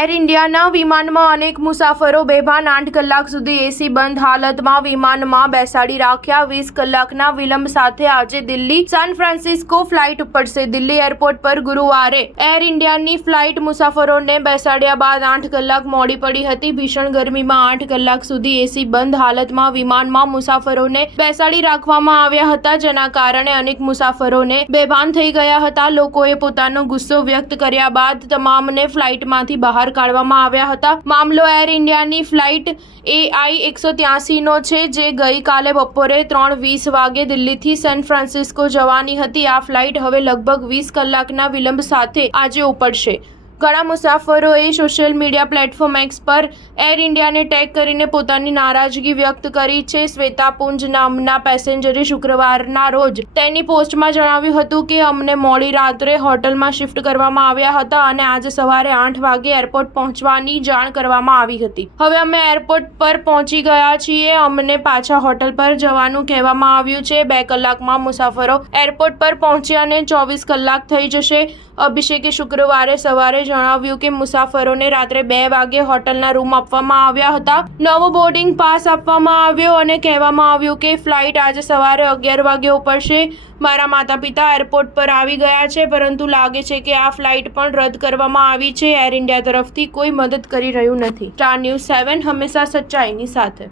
Air ઇન્ડિયાના વિમાનમાં અનેક મુસાફરો બેભાન 8 કલાક સુધી એસી બંધ હાલતમાં વિમાનમાં બેસાડી રાખ્યા। 20 કલાકના વિલંબ સાથે આજે દિલ્હી સાન ફ્રાન્સિસ્કો ફ્લાઇટ ઉપડશે। દિલ્હી એરપોર્ટ પર ગુરુવારે એર ઇન્ડિયાની ફ્લાઇટ મુસાફરોને બેસાડ્યા બાદ 8 કલાક મોડી પડી હતી। ભીષણ ગરમીમાં 8 કલાક સુધી એસી બંધ હાલતમાં વિમાનમાં મુસાફરોને બેસાડી રાખવામાં આવ્યા હતા, જેના કારણે અનેક મુસાફરોને બેભાન થઈ ગયા હતા। લોકોએ પોતાનો ગુસ્સો વ્યક્ત કર્યા બાદ તમામને ફ્લાઇટમાંથી બહાર કાઢવામાં આવ્યા હતા। મામલો એર ઇન્ડિયાની ફ્લાઇટ AI-183 નો છે, જે ગઈકાલે બપોરે 3:20 વાગે દિલ્હીથી સેન ફ્રાન્સિસ્કો જવાની હતી। આ ફ્લાઇટ હવે લગભગ 20 કલાકના વિલંબ સાથે આજે ઉપડશે। ઘણા મુસાફરોએ સોશિયલ મીડિયા પ્લેટફોર્મ એક્સ પર એર ઇન્ડિયાને ટેગ કરીને પોતાની નારાજગી વ્યક્ત કરી છે। શ્વેતા પુંજ નામના પેસેન્જરે શુક્રવારના રોજ તેની પોસ્ટમાં જણાવ્યું હતું કે અમને મોડી રાત્રે હોટલમાં શિફ્ટ કરવામાં આવ્યા હતા અને આજે સવારે 8 વાગે એરપોર્ટ પહોંચવાની જાણ કરવામાં આવી હતી। હવે અમે એરપોર્ટ પર પહોંચી ગયા છીએ। અમને પાછા હોટલ પર જવાનું કહેવામાં આવ્યું છે। 2 કલાકમાં મુસાફરો એરપોર્ટ પર પહોંચ્યા અને 24 કલાક થઈ જશે। અભિષેકે શુક્રવારે સવારે જણાવ્યું કે મુસાફરોને રાત્રે 2 વાગે હોટલના રૂમ આપવામાં આવ્યા હતા। નવો બોર્ડિંગ પાસ આપવામાં આવ્યો અને કહેવામાં આવ્યું કે ફ્લાઇટ આજે સવારે 11 વાગે ઉપડશે। મારા માતા-પિતા એરપોર્ટ પર આવી ગયા છે, પરંતુ લાગે છે કે આ ફ્લાઇટ પણ રદ કરવામાં આવી છે। એર ઇન્ડિયા તરફથી કોઈ મદદ કરી રહ્યું નથી। સ્ટાર ન્યૂઝ 7 હંમેશા સચ્ચાઈની સાથે।